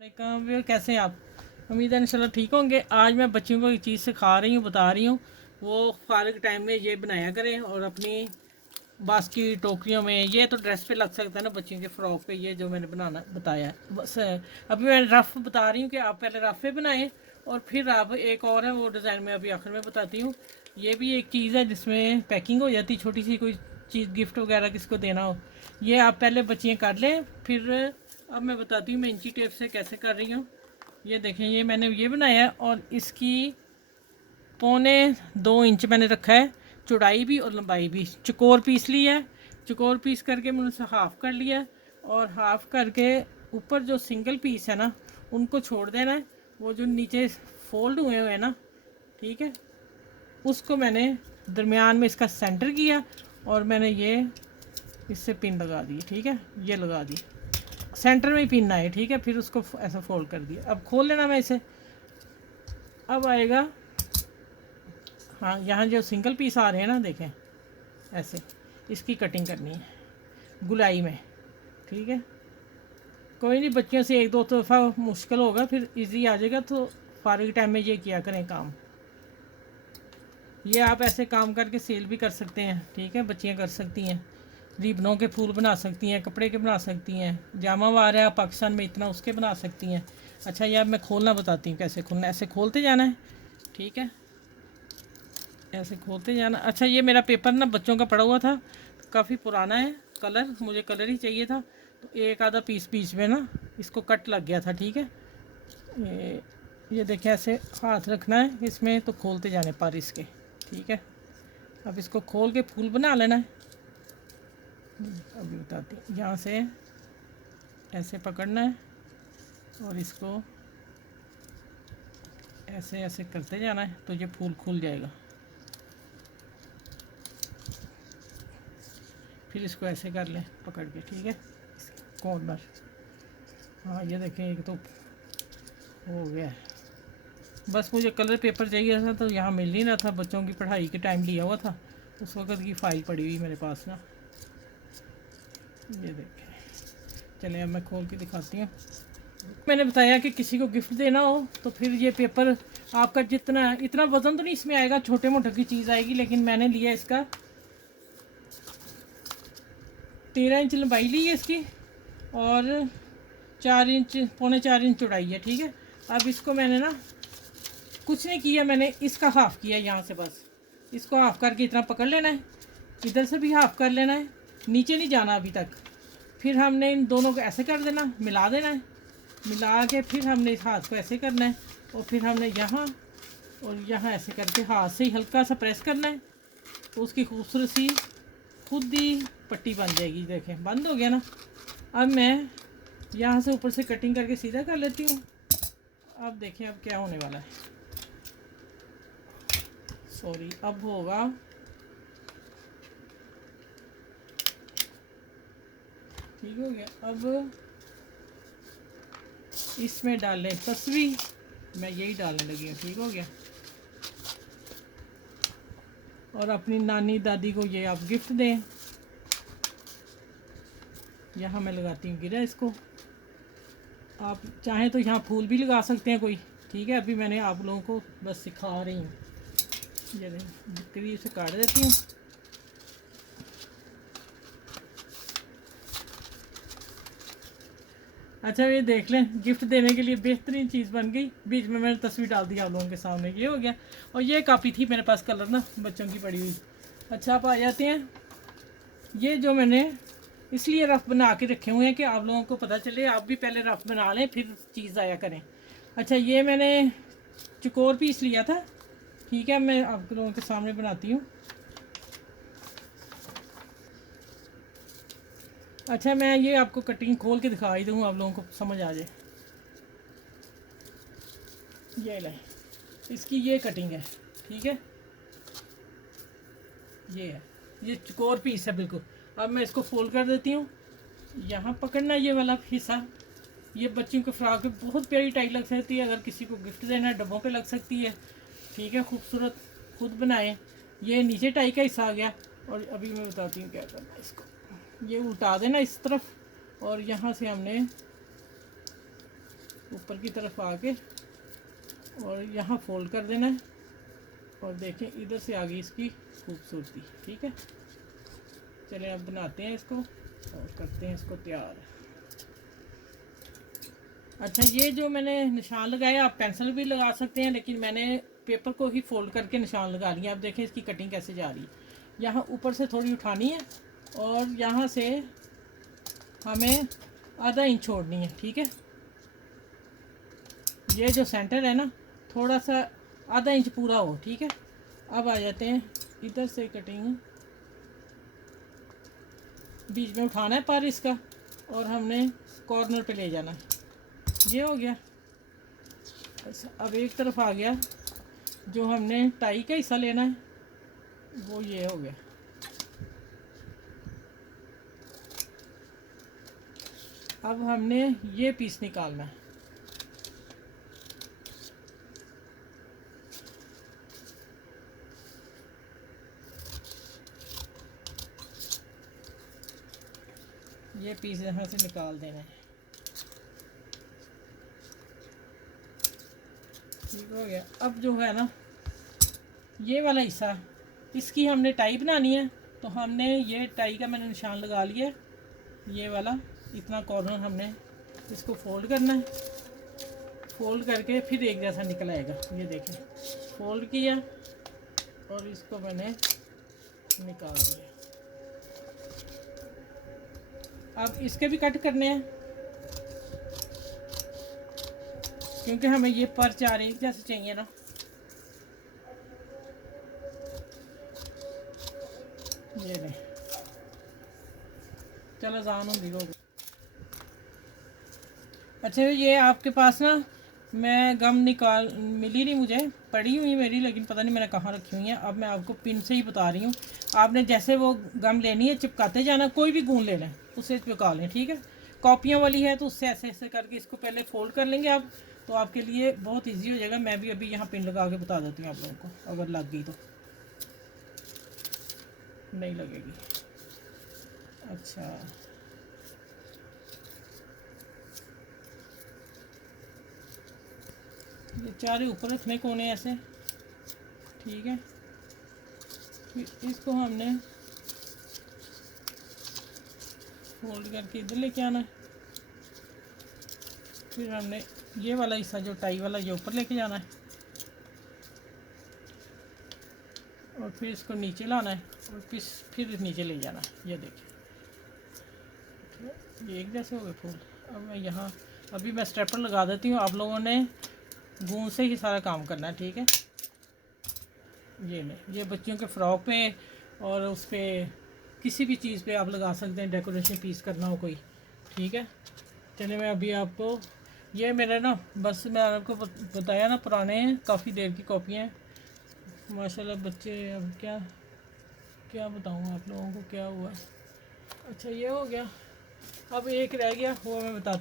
कैसे हैं आप? उम्मीद है इंशाल्लाह ठीक होंगे। आज मैं बच्चों को एक चीज़ सिखा रही हूँ, बता रही हूँ। वो फारिग टाइम में ये बनाया करें और अपनी बास्केट टोकरियों में। ये तो ड्रेस पे लग सकता है ना, बच्चों के फ्रॉक पे। ये जो मैंने बनाना बताया है बस अभी मैं रफ़ बता रही हूँ कि आप पहले रफ़ पे बनाएं और फिर आप एक और है वो डिज़ाइन में अभी आखिर में बताती हूँ। ये भी एक चीज़ है जिसमें पैकिंग हो जाती, छोटी सी कोई चीज़ गिफ्ट वगैरह किसको देना हो। ये आप पहले बच्चियाँ कर लें, फिर अब मैं बताती हूँ मैं इंची टेप से कैसे कर रही हूँ। ये देखें, ये मैंने ये बनाया है और इसकी 1.25 इंच मैंने रखा है, चौड़ाई भी और लंबाई भी। चकोर पीस लिया है, चकोर पीस करके मैंने उसे हाफ़ कर लिया और हाफ़ करके ऊपर जो सिंगल पीस है ना उनको छोड़ देना है। वो जो नीचे फोल्ड हुए हुए हैं ना, ठीक है, उसको मैंने दरमियान में इसका सेंटर किया और मैंने ये इससे पिन लगा दी, ठीक है, ये लगा दी, सेंटर में ही पिन आए, ठीक है। फिर उसको ऐसा फोल्ड कर दिया। अब खोल लेना मैं इसे। अब आएगा, हाँ, यहाँ जो सिंगल पीस आ रहे हैं ना, देखें ऐसे, इसकी कटिंग करनी है गुलाई में, ठीक है। कोई नहीं, बच्चों से एक दो दफ़ा मुश्किल होगा, फिर इजी आ जाएगा। तो फारिग टाइम में ये किया करें काम। ये आप ऐसे काम करके सेल भी कर सकते हैं, ठीक है। बच्चियाँ कर सकती हैं, रिबनों के फूल बना सकती हैं, कपड़े के बना सकती हैं, जामा वार है पाकिस्तान में इतना, उसके बना सकती हैं। अच्छा, ये अब मैं खोलना बताती हूँ कैसे खोलना है। ऐसे खोलते जाना है, ठीक है, ऐसे खोलते जाना। अच्छा, ये मेरा पेपर ना बच्चों का पड़ा हुआ था, काफ़ी पुराना है, कलर मुझे कलर ही चाहिए था, तो एक आधा पीस बीच में ना इसको कट लग गया था, ठीक है। ये देखिए, ऐसे हाथ रखना है इसमें, तो खोलते जाने पर इसके, ठीक है। अब इसको खोल के फूल बना लेना है। अभी बताती हूँ, यहाँ से ऐसे पकड़ना है और इसको ऐसे ऐसे करते जाना है, तो ये फूल खुल जाएगा। फिर इसको ऐसे कर लें पकड़ के, ठीक है, कॉर्नर। हाँ, ये देखें, एक तो हो गया। बस मुझे कलर पेपर चाहिए था, तो यहाँ मिल नहीं रहा था। बच्चों की पढ़ाई के टाइम लिया हुआ था, उस वक़्त की फ़ाइल पड़ी हुई मेरे पास ना। ये देखें, चलिए अब मैं खोल के दिखाती हूँ। मैंने बताया कि किसी को गिफ्ट देना हो तो फिर ये पेपर आपका जितना, इतना वज़न तो नहीं इसमें आएगा, छोटे मोटे की चीज़ आएगी, लेकिन मैंने लिया इसका 13 इंच लंबाई ली है इसकी और 4 इंच, 4.25 इंच चौड़ाई है, ठीक है। अब इसको मैंने ना कुछ नहीं किया, मैंने इसका हाफ़ किया यहाँ से, बस इसको हाफ़ करके इतना पकड़ लेना है, इधर से भी हाफ़ कर लेना है, नीचे नहीं जाना अभी तक। फिर हमने इन दोनों को ऐसे कर देना, मिला देना है, मिला के फिर हमने इस हाथ को ऐसे करना है और फिर हमने यहाँ और यहाँ ऐसे करके हाथ से ही हल्का सा प्रेस करना है, तो उसकी खूबसूरत सी खुद ही पट्टी बन जाएगी। देखें, बंद हो गया ना। अब मैं यहाँ से ऊपर से कटिंग करके सीधा कर लेती हूँ। अब देखें अब क्या होने वाला है। सॉरी, अब होगा, ठीक हो गया। अब इसमें डालें तस्वीर, मैं यही डालने लगी हूँ, ठीक हो गया। और अपनी नानी दादी को ये आप गिफ्ट दें। यहाँ मैं लगाती हूँ गिरा इसको। आप चाहें तो यहाँ फूल भी लगा सकते हैं कोई, ठीक है। अभी मैंने आप लोगों को बस सिखा रही हूँ। ये करीब से काट देती हूँ। अच्छा, ये देख लें, गिफ्ट देने के लिए बेहतरीन चीज़ बन गई। बीच में मैंने तस्वीर डाल दी आप लोगों के सामने, ये हो गया। और ये काफ़ी थी मेरे पास कलर ना, बच्चों की पड़ी हुई। अच्छा, आप आ जाते हैं। ये जो मैंने इसलिए रफ़ बना के रखे हुए हैं कि आप लोगों को पता चले, आप भी पहले रफ़ बना लें फिर चीज़ आया करें। अच्छा, ये मैंने चकोर पीस लिया था, ठीक है, मैं आप लोगों के सामने बनाती हूँ। अच्छा, मैं ये आपको कटिंग खोल के दिखा ही दूँ, आप लोगों को समझ आ जाए। ये लें, इसकी ये कटिंग है, ठीक है, ये है, ये चकोर पीस है बिल्कुल। अब मैं इसको फोल्ड कर देती हूँ। यहाँ पकड़ना ये वाला हिस्सा। ये बच्चियों के फ्रॉक पे बहुत प्यारी टाई लग सकती है, अगर किसी को गिफ्ट देना है डब्बों पे लग सकती है, ठीक है, खूबसूरत। खुद बनाएं। ये नीचे टाई का हिस्सा आ गया। और अभी मैं बताती हूँ क्या करना है इसको। ये उल्टा देना इस तरफ और यहाँ से हमने ऊपर की तरफ आके और यहाँ फोल्ड कर देना है। और देखें इधर से आ गई इसकी खूबसूरती। ठीक है, चलिए अब बनाते हैं इसको और करते हैं इसको तैयार। अच्छा, ये जो मैंने निशान लगाया, आप पेंसिल भी लगा सकते हैं, लेकिन मैंने पेपर को ही फोल्ड करके निशान लगा लिया। आप देखें इसकी कटिंग कैसे जा रही है। यहाँ ऊपर से थोड़ी उठानी है और यहाँ से हमें आधा इंच छोड़नी है। ठीक है, ये जो सेंटर है ना, थोड़ा सा आधा इंच पूरा हो। ठीक है, अब आ जाते हैं इधर से कटिंग बीच में उठाना है पर इसका, और हमने कॉर्नर पे ले जाना है। ये हो गया। अच्छा, अब एक तरफ आ गया, जो हमने टाई का हिस्सा लेना है वो ये हो गया। अब हमने ये पीस निकालना है। ये पीस यहाँ से निकाल देना है। ठीक हो गया। अब जो है ना, ये वाला हिस्सा, इसकी हमने टाई बनानी है, तो हमने ये टाई का मैंने निशान लगा लिया। ये वाला इतना कॉर्नर हमने इसको फोल्ड करना है। फोल्ड करके फिर एक जैसा निकल आएगा। ये देखें, फोल्ड किया और इसको मैंने निकाल दिया। अब इसके भी कट करने हैं, क्योंकि हमें ये पर चार एक जैसे चाहिए ना। ये नहीं, चलो जान होंगी लोग। अच्छा, ये आपके पास ना, मैं गम निकाल मिली नहीं मुझे, पड़ी हुई मेरी, लेकिन पता नहीं मैंने कहाँ रखी हुई है। अब मैं आपको पिन से ही बता रही हूँ। आपने जैसे वो गम लेनी है, चिपकाते जाना, कोई भी गूंद लेना है, उससे चिपका लें। ठीक है, कॉपियाँ वाली है तो उससे ऐसे ऐसे करके इसको पहले फोल्ड कर लेंगे आप, तो आपके लिए बहुत ईजी हो जाएगा। मैं भी अभी यहाँ पिन लगा के बता देती हूँ आप लोगों को, अगर लग गई तो। नहीं लगेगी। अच्छा, ये चारे ऊपर रखने कोने ऐसे। ठीक है, फिर इसको हमने फोल्ड करके इधर लेके आना है। फिर हमने ये वाला हिस्सा जो टाई वाला, ये ऊपर लेके जाना है और फिर इसको नीचे लाना है और फिर नीचे ले जाना है। ये देखिए, ये एक जैसे हो गए फूल। अब मैं यहाँ अभी मैं स्टेपलर लगा देती हूँ। आप लोगों ने गूंद से ही सारा काम करना है। ठीक है, ये ले, ये बच्चियों के फ्रॉक पे और उस पर किसी भी चीज़ पे आप लगा सकते हैं, डेकोरेशन पीस करना हो कोई। ठीक है, चलिए मैं अभी आपको, ये मेरा ना, बस मैं आपको बताया ना, पुराने हैं, काफ़ी देर की कॉपियाँ हैं माशाल्लाह। बच्चे, अब क्या क्या बताऊँ आप लोगों को क्या हुआ। अच्छा, ये हो गया। अब एक रह गया, वो मैं बताती